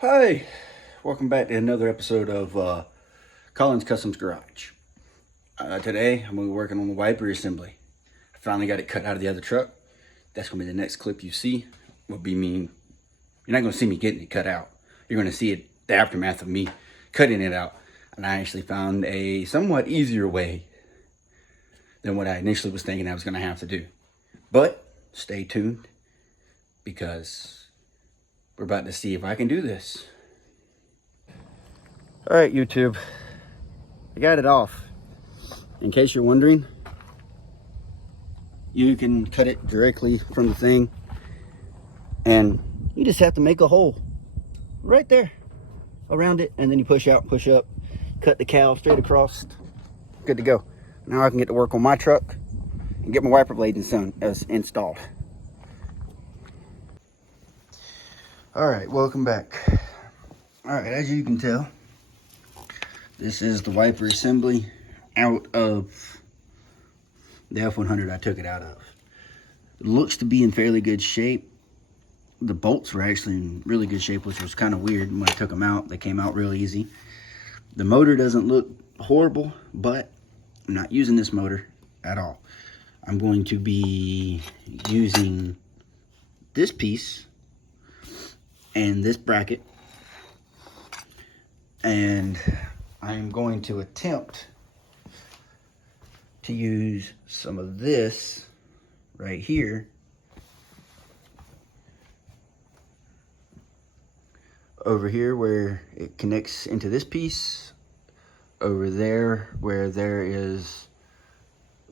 Hi, welcome back to another episode of Colin's Customs Garage. Today I'm going to be working on the wiper assembly. I finally got it cut out of the other truck. That's going to be the next clip you see. Will be me. You're not going to see me getting it cut out. You're going to see it, the aftermath of me cutting it out. And I actually found a somewhat easier way than what I initially was thinking I was going to have to do. But stay tuned because we're about to see if I can do this. All right, YouTube, I got it off. In case you're wondering, you can cut it directly from the thing, and you just have to make a hole right there around it, and then you push out, push up, cut the cowl straight across. Good to go. Now I can get to work on my truck and get my wiper blade installed. All right, welcome back. All right, as you can tell, this is the wiper assembly out of the F100 I took it out of. It looks to be in fairly good shape. The bolts were actually in really good shape, which was kind of weird. When I took them out, they came out real easy. The motor doesn't look horrible, but I'm not using this motor at all. I'm going to be using this piece and this bracket, and I'm going to attempt to use some of this right here over here where it connects into this piece, over there where there is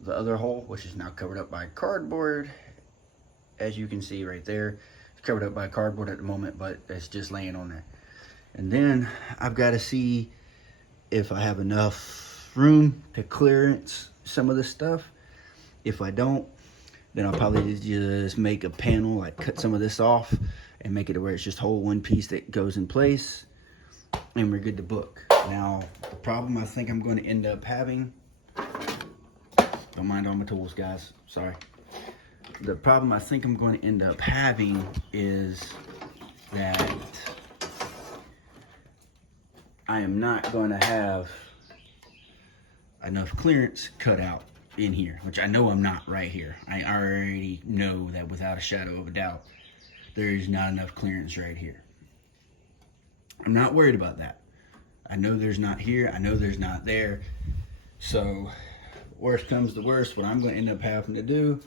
the other hole, which is now covered up by cardboard. As you can see right there, it's covered up by cardboard at the moment, but it's just laying on there. And then I've got to see if I have enough room to clearance some of this stuff. If I don't, then I'll probably just make a panel, like cut some of this off and make it to where it's just whole one piece that goes in place, and we're good to book. Now, the problem I think I'm going to end up having, don't mind all my tools, guys, sorry. The problem I think I'm going to end up having is that I am not going to have enough clearance cut out in here, which I know I'm not right here. I already know that without a shadow of a doubt, there is not enough clearance right here. I'm not worried about that. I know there's not here, I know there's not there. So worst comes to worst, what I'm going to end up having to do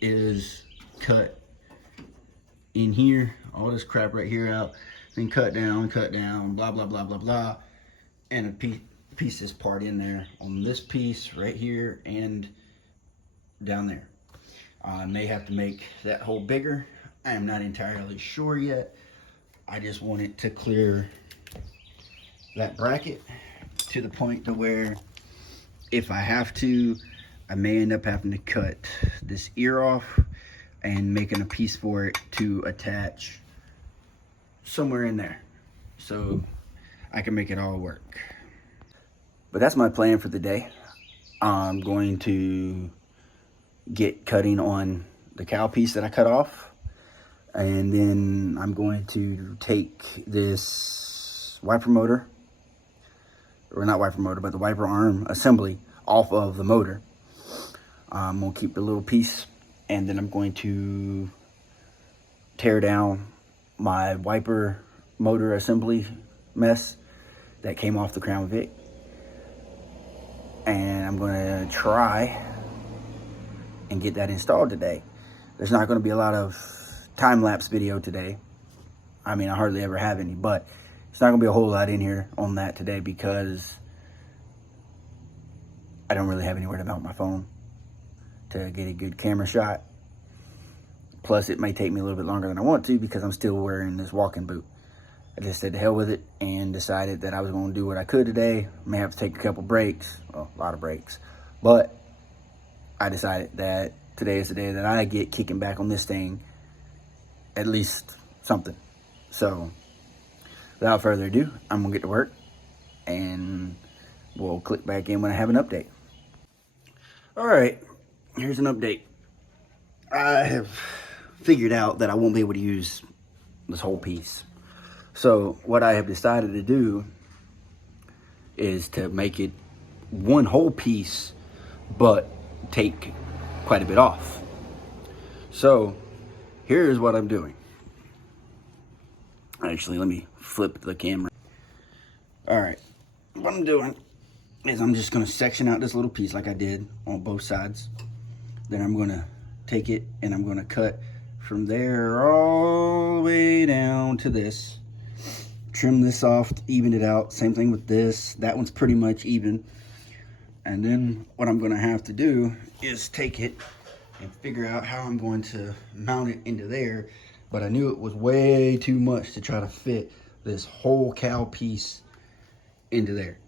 is cut in here, all this crap right here out, then cut down, blah, blah, blah, blah, blah, and piece this part in there on this piece right here and down there. I may have to make that hole bigger. I am not entirely sure yet. I just want it to clear that bracket to the point to where if I have to, I may end up having to cut this ear off and making a piece for it to attach somewhere in there so I can make it all work. But that's my plan for the day. I'm going to get cutting on the cowl piece that I cut off, and then I'm going to take this wiper motor, or not wiper motor, but the wiper arm assembly off of the motor. I'm going to keep the little piece, and then I'm going to tear down my wiper motor assembly mess that came off the Crown Vic, and I'm going to try and get that installed today. There's not going to be a lot of time-lapse video today. I mean, I hardly ever have any, but it's not going to be a whole lot in here on that today because I don't really have anywhere to mount my phone to get a good camera shot. Plus, it may take me a little bit longer than I want to because I'm still wearing this walking boot. I just said to hell with it and decided that I was going to do what I could today. May have to take a couple breaks, well, a lot of breaks, but I decided that today is the day that I get kicking back on this thing, at least something. So, without further ado, I'm going to get to work, and we'll click back in when I have an update. All right, here's an update. I have figured out that I won't be able to use this whole piece. So what I have decided to do is to make it one whole piece, but take quite a bit off. So here's what I'm doing. Actually, let me flip the camera. All right, what I'm doing is I'm just gonna section out this little piece like I did on both sides. Then I'm gonna take it and I'm gonna cut from there all the way down to this. Trim this off, even it out. Same thing with this. That one's pretty much even. And then what I'm gonna have to do is take it and figure out how I'm going to mount it into there. But I knew it was way too much to try to fit this whole cow piece into there.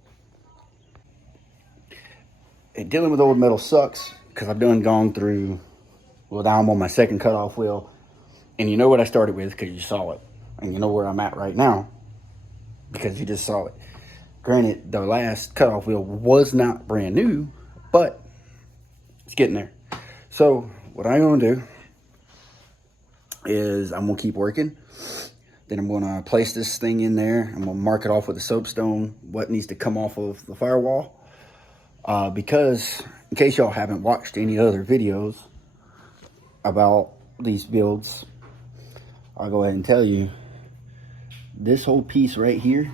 And dealing with old metal sucks, because I've done gone through, well, now I'm on my second cutoff wheel. And you know what I started with, because you saw it. And you know where I'm at right now, because you just saw it. Granted, the last cutoff wheel was not brand new, but it's getting there. So what I'm going to do is I'm going to keep working. Then I'm going to place this thing in there. I'm going to mark it off with a soapstone, what needs to come off of the firewall. Because in case y'all haven't watched any other videos about these builds, I'll go ahead and tell you, this whole piece right here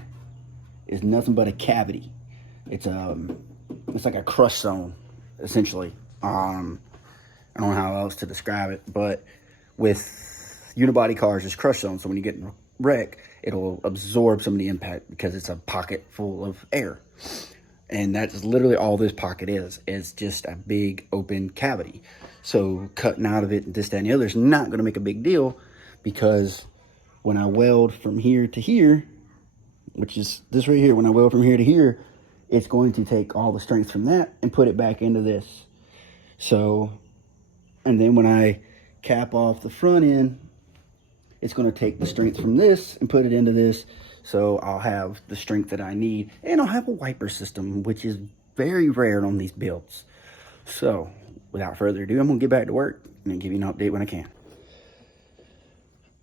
is nothing but a cavity. It's like a crush zone, essentially. I don't know how else to describe it, but with unibody cars, it's crush zone. So when you get in a wreck, it'll absorb some of the impact because it's a pocket full of air. And that's literally all this pocket is. It's just a big open cavity. So cutting out of it and this, that, and the other is not going to make a big deal, because when I weld from here to here, which is this right here, when I weld from here to here, it's going to take all the strength from that and put it back into this. So, and then when I cap off the front end, it's going to take the strength from this and put it into this. So I'll have the strength that I need, and I'll have a wiper system, which is very rare on these builds. So without further ado, I'm going to get back to work and give you an update when I can.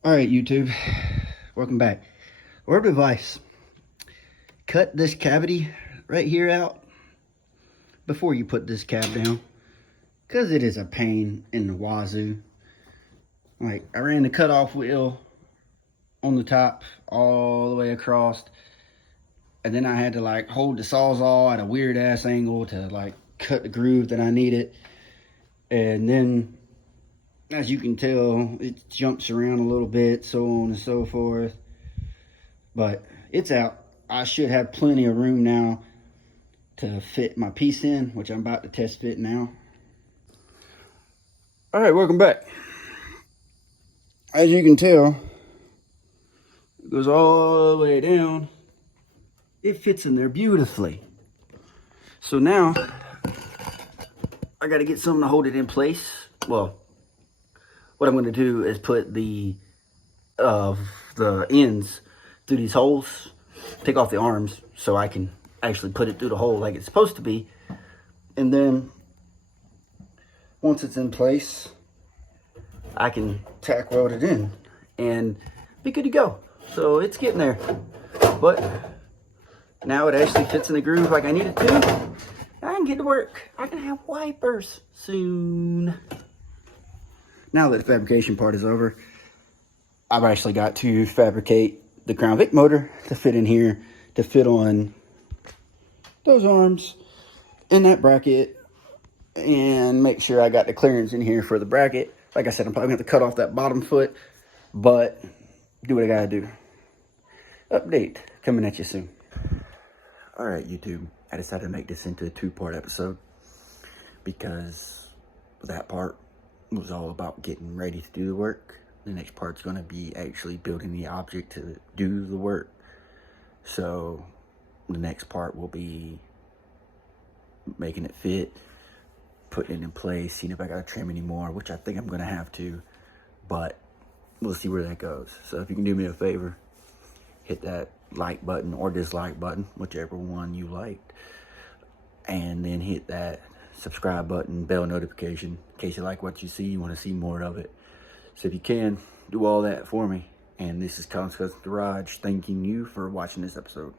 All right, YouTube, welcome back. Word of advice: cut this cavity right here out before you put this cab down, because it is a pain in the wazoo. Like, I ran the cutoff wheel on the top all the way across, and then I had to like hold the sawzall at a weird ass angle to like cut the groove that I needed. And then, as you can tell, it jumps around a little bit, so on and so forth. But it's out. I should have plenty of room now to fit my piece in, which I'm about to test fit now. All right, welcome back. As you can tell, it goes all the way down. It fits in there beautifully. So now I got to get something to hold it in place. Well, what I'm going to do is put the ends through these holes, take off the arms so I can actually put it through the hole like it's supposed to be. And then once it's in place, I can tack weld it in and be good to go. So it's getting there, but now it actually fits in the groove like I need it to. I can get to work. I can have wipers soon. Now that the fabrication part is over, I've actually got to fabricate the Crown Vic motor to fit in here, to fit on those arms in that bracket, and make sure I got the clearance in here for the bracket. Like I said, I'm probably going to have to cut off that bottom foot, but do what I got to do. Update coming at you soon. All right, YouTube, I decided to make this into a two-part episode because that part was all about getting ready to do the work. The next part's going to be actually building the object to do the work. So the next part will be making it fit, putting it in place, seeing if I got to trim anymore, which I think I'm going to have to, but we'll see where that goes. So if you can do me a favor, hit that like button or dislike button, whichever one you liked, and then hit that subscribe button, bell notification, in case you like what you see, you want to see more of it. So if you can, do all that for me, And this is Colin's Cousin Garage thanking you for watching this episode.